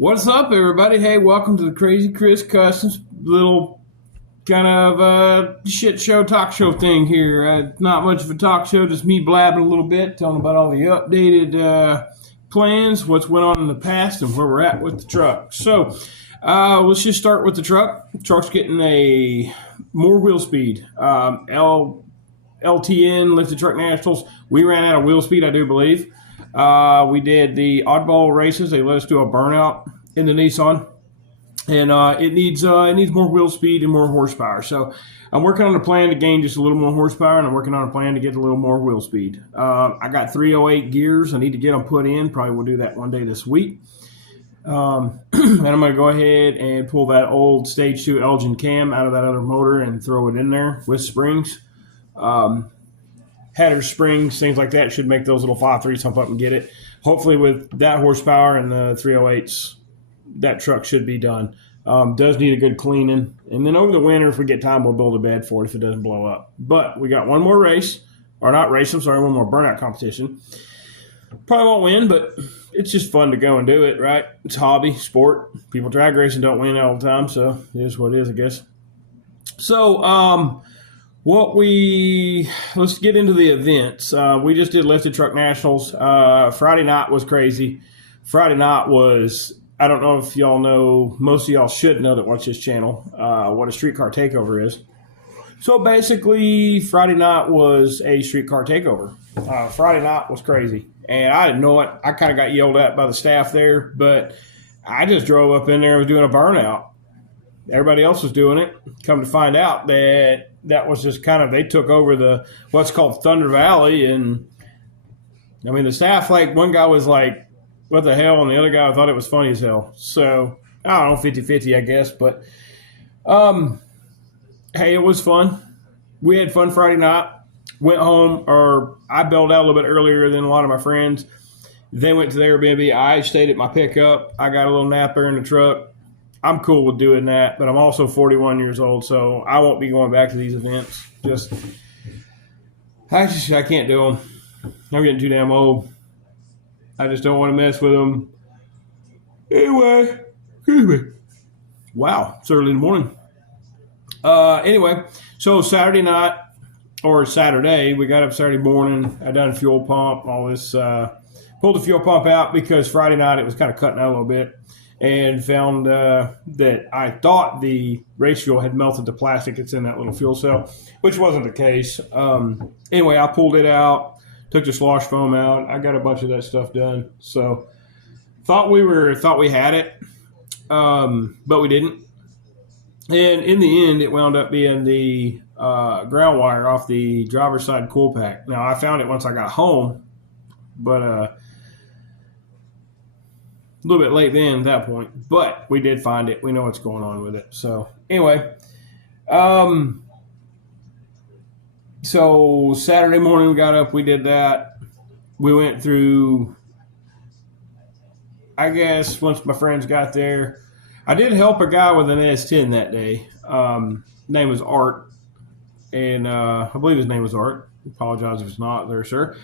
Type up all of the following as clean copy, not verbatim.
What's up, everybody? Hey, welcome to the Crazy Chris Customs little kind of shit show, talk show thing here. Not much of a talk show, just me blabbing a little bit, telling about all the updated plans, what's went on in the past, and where we're at with the truck. So let's just start with the truck. The truck's getting a more wheel speed. LTN, Lifted Truck Nationals. We ran out of wheel speed, I do believe. We did the oddball races. They let us do a burnout in the Nissan, and it needs more wheel speed and more horsepower. So I'm working on a plan to gain just a little more horsepower, and I'm working on a plan to get a little more wheel speed. I got 308 gears. I need to get them put in. Probably will do that one day this week. And I'm going to go ahead and pull that old Stage 2 Elgin cam out of that other motor and throw it in there with springs. Header springs, things like that should make those little 5.3s hump up and get it. Hopefully with that horsepower and the 308s, that truck should be done. Does need a good cleaning. And then over the winter, if we get time, we'll build a bed for it if it doesn't blow up. But we got one more race, or not race, I'm sorry, one more burnout competition. Probably won't win, but it's just fun to go and do it, right? It's hobby, sport. People drag racing don't win all the time, so it is what it is, I guess. So, let's get into the events. We just did Lifted Truck Nationals. Friday night was crazy. Friday night was, I don't know if y'all know, most of y'all should know that watch this channel, what a streetcar takeover is. So basically, Friday night was a streetcar takeover. Friday night was crazy. And I didn't know it. I kind of got yelled at by the staff there, but I just drove up in there and was doing a burnout. Everybody else was doing it. Come to find out that was just kind of, they took over what's called Thunder Valley. And I mean, the staff, like one guy was like, what the hell? And the other guy thought it was funny as hell. So I don't know, 50-50, I guess. But hey, it was fun. We had fun Friday night. Went home, or I bailed out a little bit earlier than a lot of my friends. They went to their Airbnb. I stayed at my pickup. I got a little nap there in the truck. I'm cool with doing that, but I'm also 41 years old, so I won't be going back to these events. I can't do them. I'm getting too damn old. I just don't want to mess with them. Anyway, excuse me. Wow, it's early in the morning. Anyway, so Saturday night, or Saturday, we got up Saturday morning. I done fuel pump, all this. Pulled the fuel pump out because Friday night it was kind of cutting out a little bit. And found that I thought the race fuel had melted the plastic that's in that little fuel cell, which wasn't the case. Anyway, I pulled it out, took the slosh foam out. I got a bunch of that stuff done. So thought we had it, but we didn't. And in the end, it wound up being the ground wire off the driver's side cool pack. Now I found it once I got home, but a little bit late then at that point, but we did find it. We know what's going on with it. So anyway, so Saturday morning we got up, we did that. We went through, I guess once my friends got there, I did help a guy with an S10 that day. Name was Art, and I believe his name was Art. Apologize if it's not there, sir.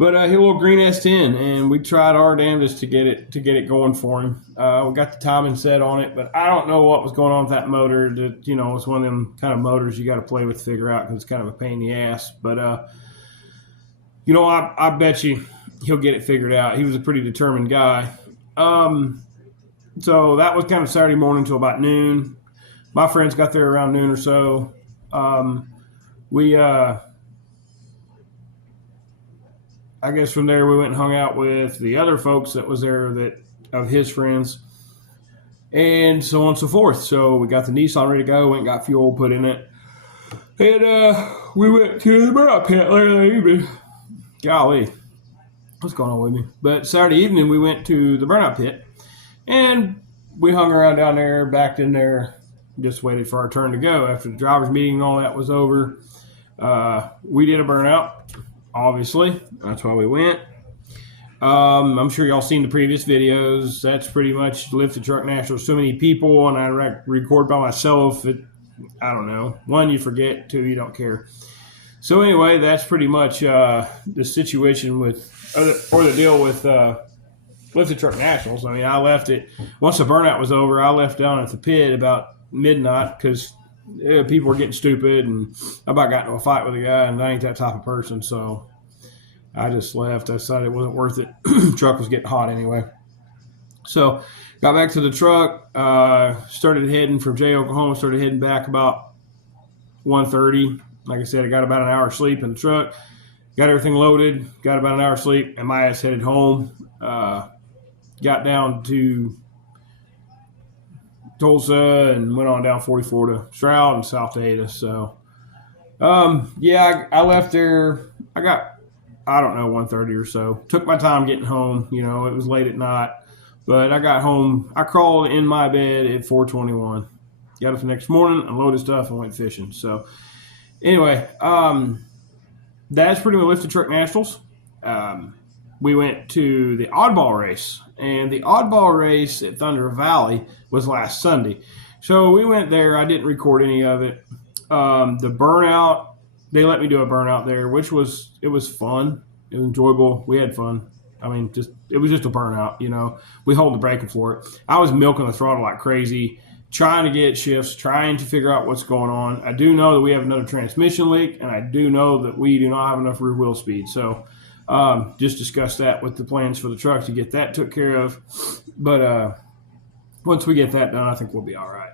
But he had a little green S10, and we tried our damnedest to get it going for him. We got the timing set on it, but I don't know what was going on with that motor. It's one of them kind of motors you got to play with to figure out because it's kind of a pain in the ass. But I bet you he'll get it figured out. He was a pretty determined guy. So that was kind of Saturday morning until about noon. My friends got there around noon or so. I guess from there we went and hung out with the other folks that was there of his friends, and so on and so forth. So we got the Nissan ready to go, went and got fuel put in it, and we went to the burnout pit later that evening. Golly, what's going on with me? But Saturday evening we went to the burnout pit, and we hung around down there, backed in there, just waited for our turn to go. After the driver's meeting and all that was over, we did a burnout. Obviously, that's why we went. I'm sure y'all seen the previous videos. That's pretty much Lifted Truck National. So many people, and I record by myself. I don't know. One, you forget. Two, you don't care. So anyway, that's pretty much the situation with, or the deal with lifted truck nationals. I mean, I left it once the burnout was over. I left down at the pit about midnight because people were getting stupid, and I about got into a fight with a guy, and I ain't that type of person, so I just left. I decided it wasn't worth it. Truck was getting hot anyway. So got back to the truck, started heading from Jay, Oklahoma, started heading back about 1:30. Like I said, I got about an hour of sleep in the truck, got everything loaded, got about an hour of sleep, and my ass headed home. Got down to Tulsa and went on down 44 to Stroud and South Ada. So, I left there. I got, I don't know, 1:30 or so. Took my time getting home. You know, it was late at night. But I got home. I crawled in my bed at 4:21. Got up the next morning, unloaded stuff, and went fishing. So, anyway, that's pretty much lifted truck nationals. We went to the oddball race, and the oddball race at Thunder Valley was last Sunday. So we went there. I didn't record any of it. The burnout, they let me do a burnout there, which was fun. It was enjoyable. We had fun. I mean, it was just a burnout, you know. We hold the braking for it. I was milking the throttle like crazy, trying to get shifts, trying to figure out what's going on. I do know that we have another transmission leak, and I do know that we do not have enough rear wheel speed. So just discussed that with the plans for the truck to get that took care of. But once we get that done, I think we'll be all right.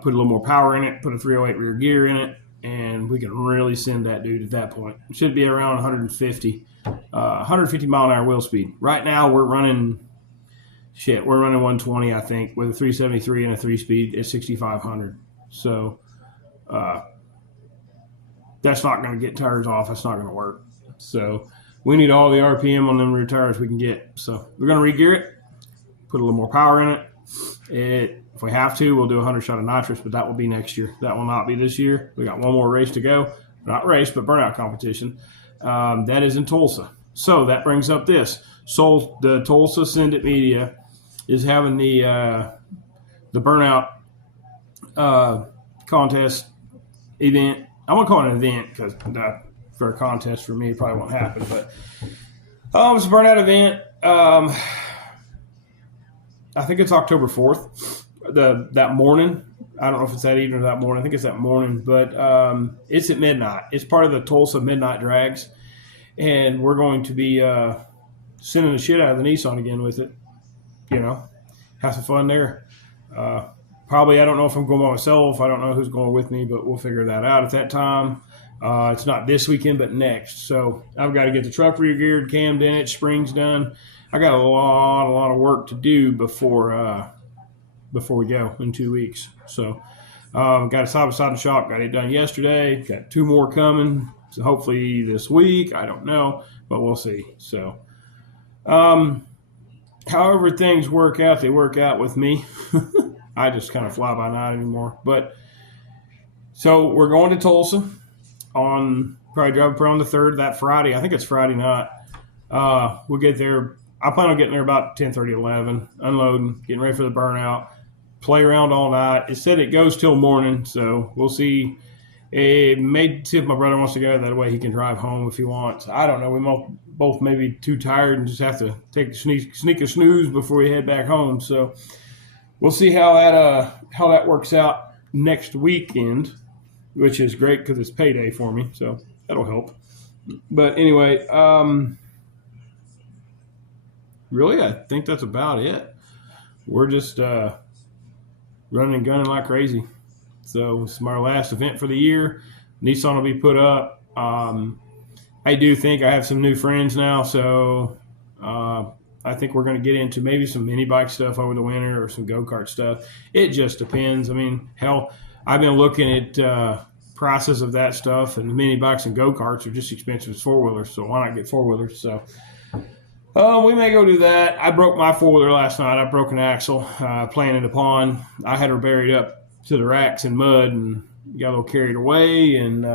Put a little more power in it, put a 308 rear gear in it, and we can really send that dude at that point. It should be around 150 mile an hour wheel speed. Right now we're running 120, I think, with a 373 and a 3-speed at 6,500. So that's not going to get tires off. That's not going to work. So we need all the RPM on them rear tires we can get. So we're going to re-gear it, put a little more power in it. If we have to, we'll do 100 shot of nitrous, but that will be next year. That will not be this year. We got one more race to go. Not race, but burnout competition. That is in Tulsa. So that brings up this. So the Tulsa Send It Media is having the burnout contest event. I'm going to call it an event because for a contest for me, it probably won't happen. But it's a burnout event. I think it's October 4th. That morning. I don't know if it's that evening or that morning. I think it's that morning. But it's at midnight. It's part of the Tulsa Midnight Drags. And we're going to be sending the shit out of the Nissan again with it. You know, have some fun there. Probably, I don't know if I'm going by myself. I don't know who's going with me, but we'll figure that out at that time. It's not this weekend, but next. So I've got to get the truck re-geared, cammed in it, springs done. I got a lot of work to do before we go in 2 weeks. So got a side-by-side in the shop. Got it done yesterday. Got 2 more coming. So hopefully this week. I don't know, but we'll see. So however things work out, they work out with me. I just kind of fly by night anymore. But so we're going to Tulsa on probably drive up around the 3rd, that Friday. I think it's Friday night. We'll get there. I plan on getting there about 10:30, 11, unloading, getting ready for the burnout, play around all night. It said it goes till morning, so we'll see. May see if my brother wants to go. That way he can drive home if he wants. I don't know. We both may be too tired and just have to take sneak a snooze before we head back home. So we'll see how that works out next weekend, which is great because it's payday for me. So that'll help. But anyway, really, I think that's about it. We're just running and gunning like crazy. So it's our last event for the year. Nissan will be put up. I do think I have some new friends now, so I think we're going to get into maybe some mini bike stuff over the winter or some go-kart stuff. It just depends. I mean, hell, I've been looking at prices of that stuff, and the mini bikes and go-karts are just expensive as four-wheelers, so why not get four-wheelers? So we may go do that. I broke my four-wheeler last night. I broke an axle playing in the pond. I had her buried up to the racks in mud and got a little carried away. And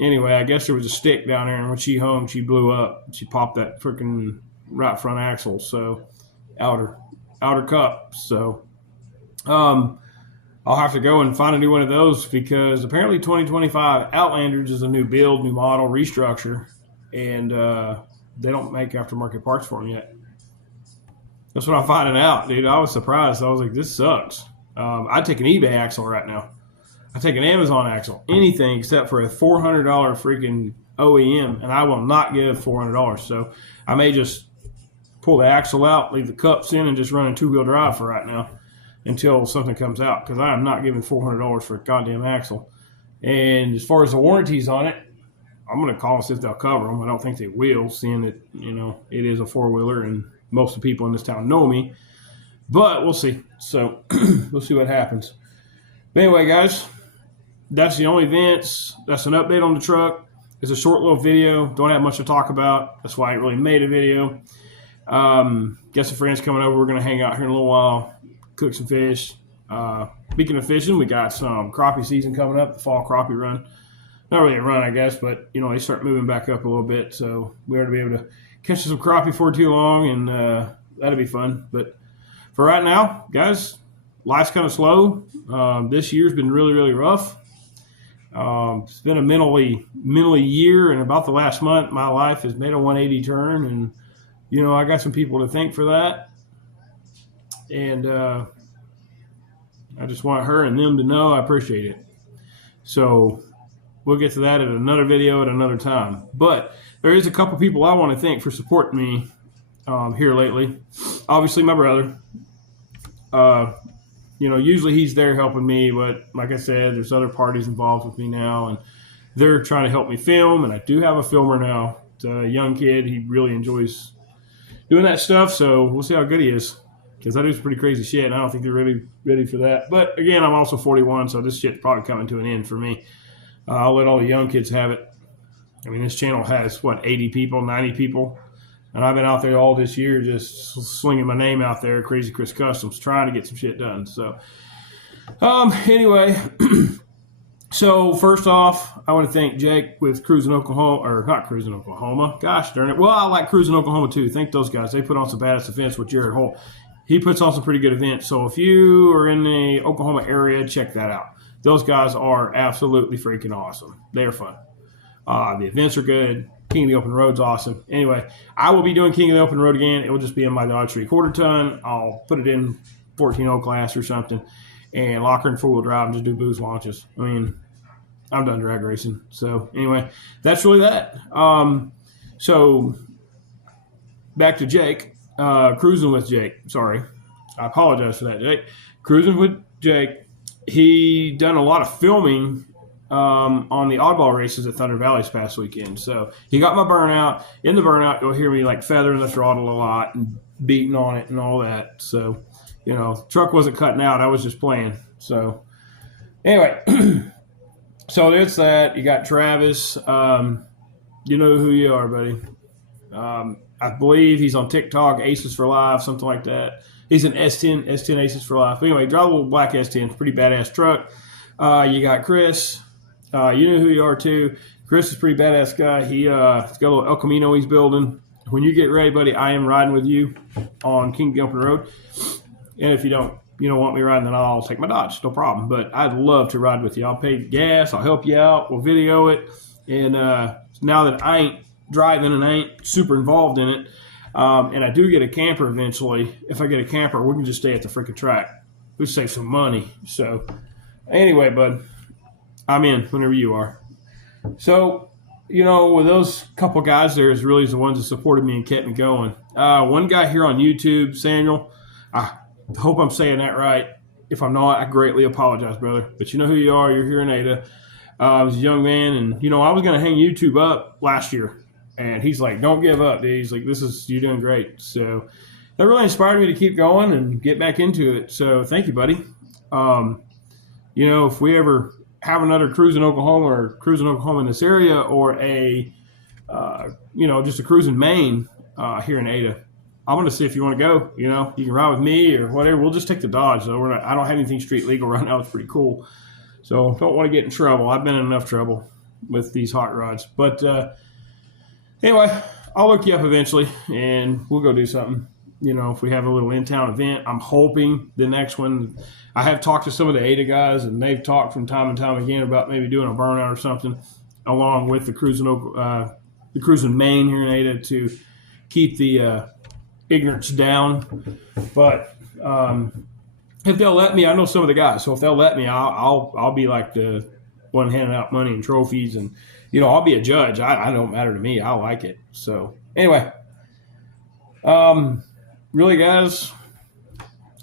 anyway, I guess there was a stick down there, and when she hung, she blew up. She popped that freaking right front axle, so outer cup. So I'll have to go and find a new one of those because apparently 2025 Outlanders is a new build, new model, restructure, and they don't make aftermarket parts for them yet. That's what I'm finding out, dude. I was surprised. I was like, this sucks. I'd take an eBay axle right now. I'd take an Amazon axle. Anything except for a $400 freaking OEM, and I will not give $400. So I may just pull the axle out, leave the cups in, and just run a two-wheel drive for right now until something comes out, because I am not giving $400 for a goddamn axle. And as far as the warranties on it, I'm going to call and see if they'll cover them. I don't think they will, seeing that, it is a four-wheeler and most of the people in this town know me. But we'll see. So we'll see what happens. But anyway, guys, that's the only events. That's an update on the truck. It's a short little video. Don't have much to talk about. That's why I ain't really made a video. Got some friends coming over. We're going to hang out here in a little while, cook some fish. Speaking of fishing, we got some crappie season coming up, the fall crappie run. Not really a run, I guess, but, they start moving back up a little bit. So we ought to be able to catch some crappie for too long, and that'll be fun. But for right now, guys, life's kind of slow. This year's been really, really rough. It's been a mentally year, and about the last month, my life has made a 180 turn, and, I got some people to thank for that. And I just want her and them to know I appreciate it. So we'll get to that in another video at another time. But there is a couple people I want to thank for supporting me here lately. Obviously, my brother. Usually he's there helping me, but like I said, there's other parties involved with me now, and they're trying to help me film, and I do have a filmer now. It's a young kid. He really enjoys doing that stuff, so we'll see how good he is, because that is pretty crazy shit, and I don't think they're really ready for that. But again, I'm also 41, so this shit's probably coming to an end for me. I'll let all the young kids have it. I mean, this channel has, 80 people, 90 people? And I've been out there all this year just slinging my name out there, Crazy Chris Customs, trying to get some shit done. So, anyway, so first off, I want to thank Jake with Cruising Oklahoma, or not Cruising Oklahoma. Gosh darn it. Well, I like Cruising Oklahoma too. Thank those guys. They put on some badass events with Jared Holt. He puts on some pretty good events. So if you are in the Oklahoma area, check that out. Those guys are absolutely freaking awesome. They are fun. The events are good. King of the Open Road's awesome. Anyway, I will be doing King of the Open Road again. It will just be in my Dodge 3/4 ton. I'll put it in 14.0 class or something and lock her in four-wheel drive and just do booze launches. I mean, I'm done drag racing. So anyway, that's really that. So back to Jake. Cruising with Jake. Sorry. I apologize for that, Jake. Cruising with Jake. He done a lot of filming on the oddball races at Thunder Valley this past weekend. So he got my burnout. In the burnout, you'll hear me like feathering the throttle a lot and beating on it and all that. So, the truck wasn't cutting out. I was just playing. So anyway, so it's that. You got Travis. You know who you are, buddy. I believe he's on TikTok, Aces for Life, something like that. He's an S10 Aces for Life. But anyway, drive a little black S10. It's a pretty badass truck. You got Chris. You know who you are too. Chris is a pretty badass guy. He's got a little El Camino he's building. When you get ready, buddy, I am riding with you on King of the Open Road. And if you don't want me riding, then I'll take my Dodge. No problem. But I'd love to ride with you. I'll pay gas. I'll help you out. We'll video it. And now that I ain't driving and I ain't super involved in it, and I do get a camper eventually. If I get a camper, we can just stay at the freaking track. We save some money. So anyway, bud, I'm in whenever you are. So, with those couple guys there is really the ones that supported me and kept me going. One guy here on YouTube, Samuel, I hope I'm saying that right. If I'm not, I greatly apologize, brother. But you know who you are. You're here in Ada. I was a young man, and, I was going to hang YouTube up last year. And he's like, don't give up, dude. He's like, you're doing great. So that really inspired me to keep going and get back into it. So thank you, buddy. If we ever have another Cruising Oklahoma or Cruising Oklahoma in this area, or just a Cruising Maine here in Ada, I'm going to see if you want to go. You can ride with me or whatever. We'll just take the Dodge, though. I don't have anything street legal right now. It's pretty cool. So don't want to get in trouble. I've been in enough trouble with these hot rods. But anyway, I'll look you up eventually, and we'll go do something. If we have a little in-town event, I'm hoping the next one. I have talked to some of the Ada guys, and they've talked from time and time again about maybe doing a burnout or something, along with the Cruising Maine here in Ada, to keep the ignorance down. But if they'll let me, I know some of the guys. So if they'll let me, I'll be like the one handing out money and trophies, and I'll be a judge. I don't matter to me. I like it. So anyway, really, guys.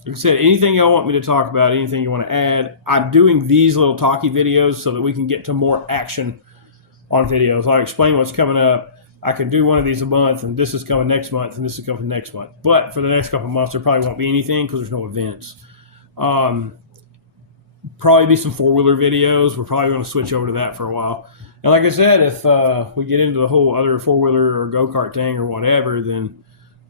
Like I said, anything y'all want me to talk about, anything you want to add, I'm doing these little talkie videos so that we can get to more action on videos. I'll explain what's coming up. I can do one of these a month, and this is coming next month, and this is coming next month. But for the next couple of months, there probably won't be anything because there's no events. Probably be some four-wheeler videos. We're probably going to switch over to that for a while. And like I said, if we get into the whole other four-wheeler or go-kart thing or whatever, then,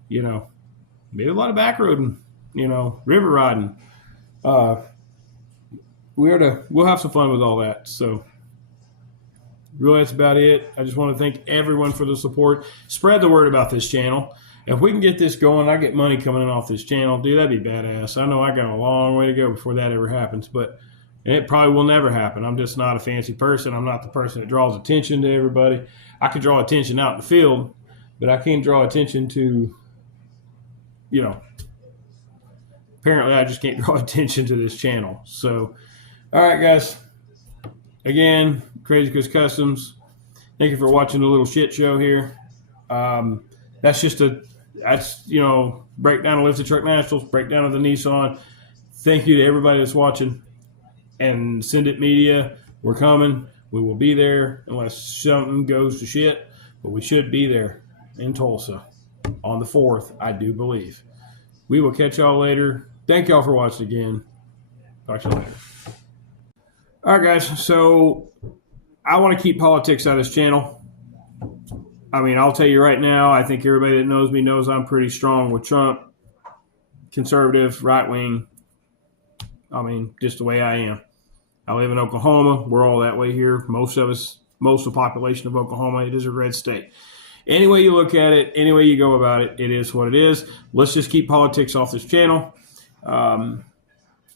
maybe a lot of backroading. River riding. We'll have some fun with all that. So really, that's about it. I just want to thank everyone for the support. Spread the word about this channel. If we can get this going, I get money coming in off this channel, dude, that'd be badass. I know I got a long way to go before that ever happens, but it probably will never happen. I'm just not a fancy person. I'm not the person that draws attention to everybody. I can draw attention out in the field, but I can't draw attention to, apparently I just can't draw attention to this channel. So, all right, guys. Again, Crazy Chris Customs. Thank you for watching the little shit show here. That's breakdown of Lifted Truck Nationals, breakdown of the Nissan. Thank you to everybody that's watching. And Send It Media, we're coming. We will be there unless something goes to shit. But we should be there in Tulsa on the 4th, I do believe. We will catch y'all later. Thank y'all for watching again. Talk to you later. All right, guys. So I want to keep politics out of this channel. I mean, I'll tell you right now, I think everybody that knows me knows I'm pretty strong with Trump, conservative, right wing. I mean, just the way I am. I live in Oklahoma. We're all that way here. Most of the population of Oklahoma, it is a red state. Any way you look at it, any way you go about it, it is what it is. Let's just keep politics off this channel, and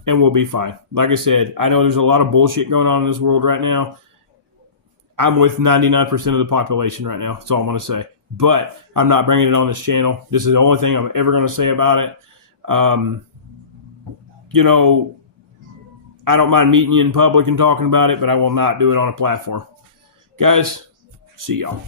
we'll be fine. Like I said, I know there's a lot of bullshit going on in this world right now. I'm with 99% of the population right now. That's all I'm going to say. But I'm not bringing it on this channel. This is the only thing I'm ever going to say about it. I don't mind meeting you in public and talking about it, but I will not do it on a platform. Guys, see y'all.